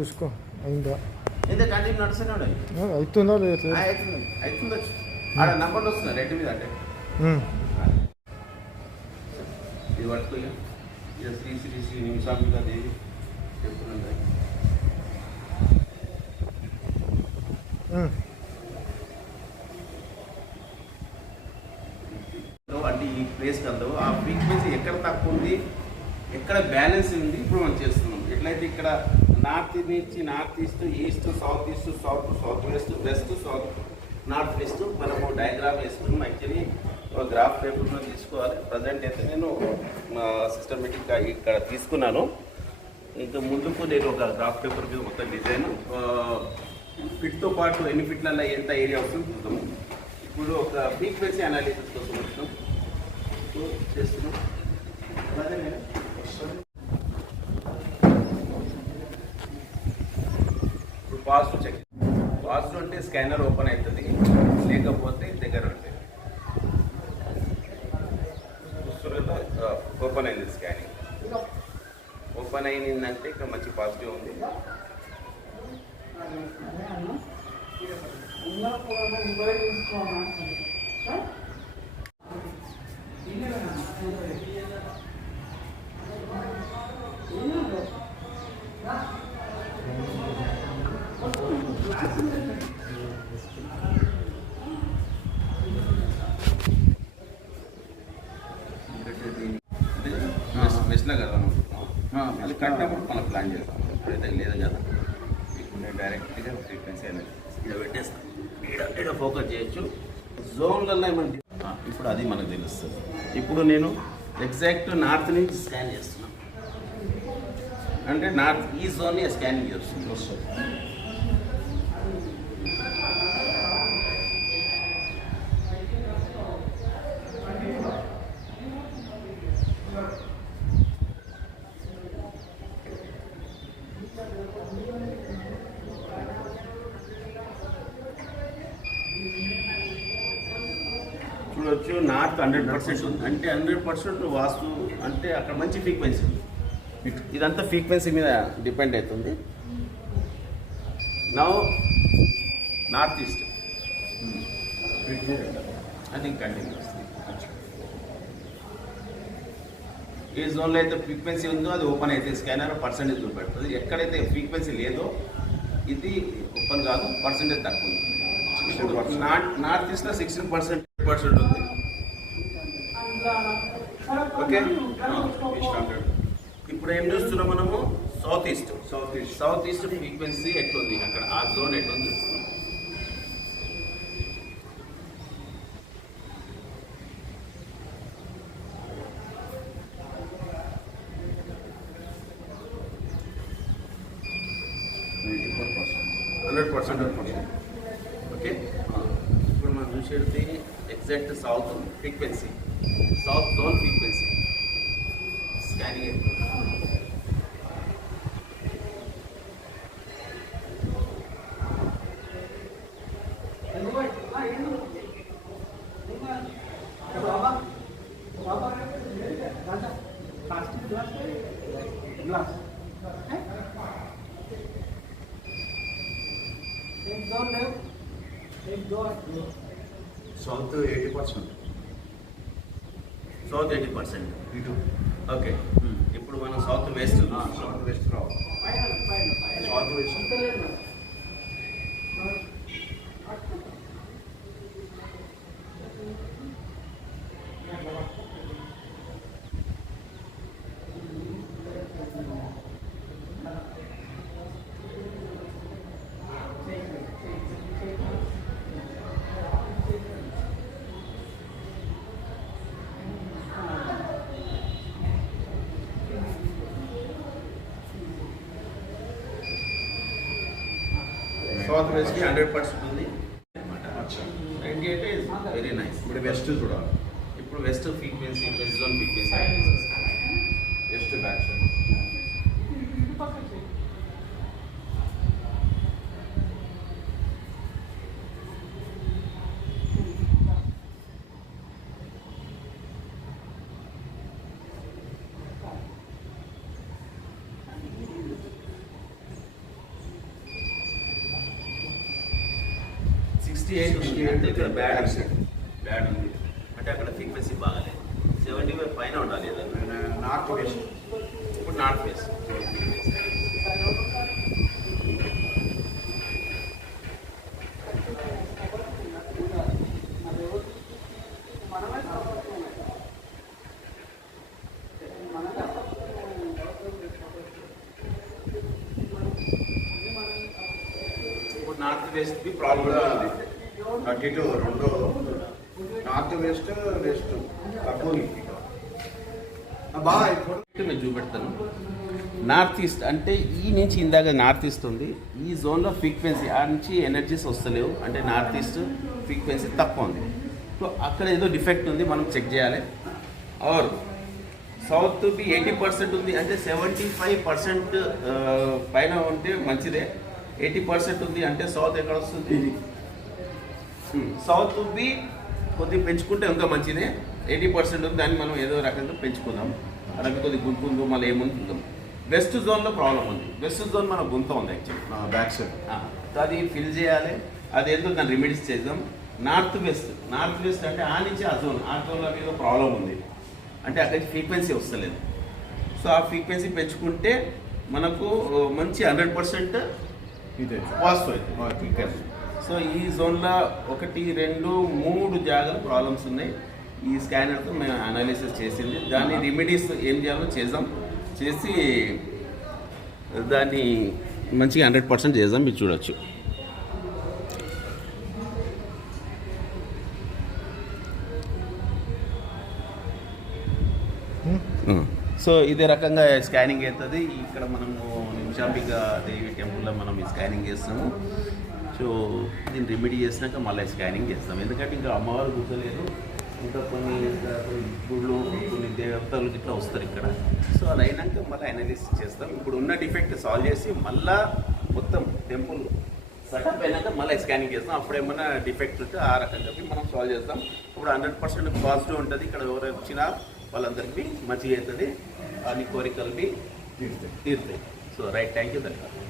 చూసుకో అయిందా ఎంత కంటిన్యూ నడుస్తున్నాడు అవుతుందా లేదు అవుతుంది అవుతుంది ఆడ నంబర్లు వస్తున్నాయి రెడ్ మీద అంటే ఇది పట్టుకో ఇక శ్రీ శ్రీ శ్రీ నిమిషాంబికా దేవి చెప్తున్నాను అంటే ఈ ప్లేస్ కలదు ఆ ఫ్రీక్వెన్సీ ఎక్కడ తక్కువ ఉంది ఎక్కడ బ్యాలెన్స్ ఉంది ఇప్పుడు మనం చేస్తున్నాం ఎట్లయితే ఇక్కడ నార్త్ నుంచి north east east south south west west south north west మనము డయాగ్రామ్ వేస్తున్నాం యాక్చువల్లీ గ్రాఫ్ పేపర్లో తీసుకోవాలి ప్రజెంట్ అయితే నేను సిస్టమేటిక్గా ఇక్కడ తీసుకున్నాను ఇంకా ముందుకు నేను ఒక గ్రాఫ్ పేపర్ మీద మొత్తం డిజైన్ ఫిట్తో పాటు ఎన్ని ఫిట్లలో ఎంత ఏరియా వస్తుంది చూద్దాము ఇప్పుడు ఒక ఫ్రీక్వెన్సీ అనాలిసిస్ కోసం వచ్చినాం చేస్తున్నాం ఇప్పుడు పాజిటివ్ చెక్ పాజిటివ్ అంటే స్కానర్ ఓపెన్ అవుతుంది లేకపోతే దగ్గర ఉంటుంది ఓపెన్ అయింది స్కానింగ్ ఓపెన్ అయిందంటే ఇక్కడ మంచి పాజిటివ్ ఉంది వెస్ట్లో కదా అది కట్టినప్పుడు మనం ప్లాన్ చేస్తాం ఇప్పుడైతే లేదు కదా ఇప్పుడు నేను డైరెక్ట్గా ఫ్రీక్వెన్సీ అనేది ఇక్కడ పెట్టేస్తాను ఇక్కడ ఫోకస్ చేయొచ్చు జోన్లలో ఏమంటే ఇప్పుడు అది మనకు తెలుస్తుంది ఇప్పుడు నేను ఎగ్జాక్ట్ నార్త్ నుంచి స్కాన్ చేస్తున్నాను అంటే నార్త్ ఈ జోన్ని స్కానింగ్ చేస్తుంది చూడొచ్చు నార్త్ 100% ఉంది అంటే 100% వాస్తు అంటే అక్కడ మంచి ఫ్రీక్వెన్సీ ఉంది ఇదంతా ఫ్రీక్వెన్సీ మీద డిపెండ్ అవుతుంది నౌ నార్త్ ఈస్ట్ అది కంటిన్యూ వస్తుంది ఏ జోన్లో అయితే ఫ్రీక్వెన్సీ ఉందో అది ఓపెన్ అయితే స్కానర్ పర్సెంటేజ్ చూపెడుతుంది ఎక్కడైతే ఫ్రీక్వెన్సీ లేదో ఇది ఓపెన్ కాదు పర్సెంటేజ్ తక్కువ ఉంది నార్త్ ఈస్ట్లో 16% ఉంది ఓకే ఇప్పుడు ఏం చూస్తున్నాం మనము సౌత్ ఈస్ట్ ఫ్రీక్వెన్సీ ఎట్లుంది అక్కడ ఆ జోన్ ఎట్లుంది ఓకే ఇప్పుడు మనం చూసేది exact south frequency south zone frequency scanning south 80%. South 80% ఇటు ఓకే ఇప్పుడు మనం సౌత్ వెస్ట్ సౌత్ వెస్ట్ రావు సౌత్ వెస్ట్ సౌత్ వెస్ట్ 100% ఉంది అనమాట 98 ఇస్ వెరీ నైస్ ఇప్పుడు వెస్ట్ చూడాలి ఇప్పుడు west frequency west zone frequency west back side 68 ఉంది అంటే ఇక్కడ బ్యాడ్ ఉంది అంటే అక్కడ ఫ్రీక్వెన్సీ బాగాలేదు 75 పైన ఉండాలి ఏదన్నా నార్త్ వెస్ట్. ఇప్పుడు నార్త్ వెస్ట్ నార్త్ వెస్ట్ కి ప్రాబ్లం ఉంది 32 రెండు నార్త్ వెస్ట్ వెస్ట్ తక్కువ బాగా నేను చూపెడతాను. నార్త్ ఈస్ట్ అంటే ఈ నుంచి ఇందాక నార్త్ ఈస్ట్ ఉంది ఈ జోన్లో ఫ్రీక్వెన్సీ ఆ నుంచి ఎనర్జీస్ వస్తలేవు అంటే నార్త్ ఈస్ట్ ఫ్రీక్వెన్సీ తక్కువ ఉంది. సో అక్కడ ఏదో డిఫెక్ట్ ఉంది మనం చెక్ చేయాలి. ఆర్ సౌత్ బి 80% ఉంది అంటే 75% పైన ఉంటే మంచిదే. 80% ఉంది అంటే సౌత్ ఎక్కడ వస్తుంది? సౌత్ బి కొద్దిగా పెంచుకుంటే ఇంకా మంచిదే. 80% ఉంది దాన్ని మనం ఏదో రకంగా పెంచుకుందాం. అలాగే కొద్దిగా గుంతుంది మళ్ళీ ఏముంది చూద్దాం. వెస్ట్ జోన్లో ప్రాబ్లం ఉంది. వెస్ట్ జోన్ మన గుంత ఉంది యాక్చువల్లీ బ్యాక్ సైడ్. అది ఫిల్ చేయాలి. అదేంటో దాన్ని రెమెడీస్ చేద్దాం. నార్త్ వెస్ట్ అంటే ఆ నుంచి ఆ జోన్లో ఏదో ప్రాబ్లం ఉంది అంటే అక్కడికి ఫ్రీక్వెన్సీ వస్తలేదు. సో ఆ ఫ్రీక్వెన్సీ పెంచుకుంటే మనకు మంచి 100% ఇదే పాజిటివ్ అవుతుంది. సో ఈ జోన్లో 1, 2, 3 జాగాలు ప్రాబ్లమ్స్ ఉన్నాయి. ఈ స్కానర్తో మేము అనాలిసిస్ చేసింది. దాన్ని రెమెడీస్ ఏం చేయాలో చేద్దాం. చేసి దాన్ని మంచిగా 100% చేద్దాం. మీరు చూడొచ్చు. సో ఇదే రకంగా స్కానింగ్ అవుతుంది. ఇక్కడ మనము నిమిషాంబిక దేవి టెంపుల్లో మనం ఈ స్కానింగ్ చేస్తాము. సో దీన్ని రెమెడీ చేసినాక మళ్ళీ స్కానింగ్ చేస్తాం. ఎందుకంటే ఇంకా అమ్మవారు గుర్తలేదు, ఇంకా కొన్ని గుళ్ళు కొన్ని దేవతలు ఇట్లా వస్తారు ఇక్కడ. సో అది అయినాక మళ్ళీ అనాలిసిస్ చేస్తాం. ఇప్పుడు ఉన్న డిఫెక్ట్ సాల్వ్ చేసి మళ్ళీ మొత్తం టెంపుల్ సెటప్ అయినాక మళ్ళీ స్కానింగ్ చేస్తాం. అప్పుడేమన్నా డిఫెక్ట్ ఉంటే ఆ రకంగా మనం సాల్వ్ చేస్తాం. ఇప్పుడు 100% పాజిటివ్ ఉంటుంది. ఇక్కడ ఎవరు వచ్చినా వాళ్ళందరికీ మంచిగా అవుతుంది. అన్ని కోరికలు తీరుతాయి. So right, thank you. ధన్యవాదాలు.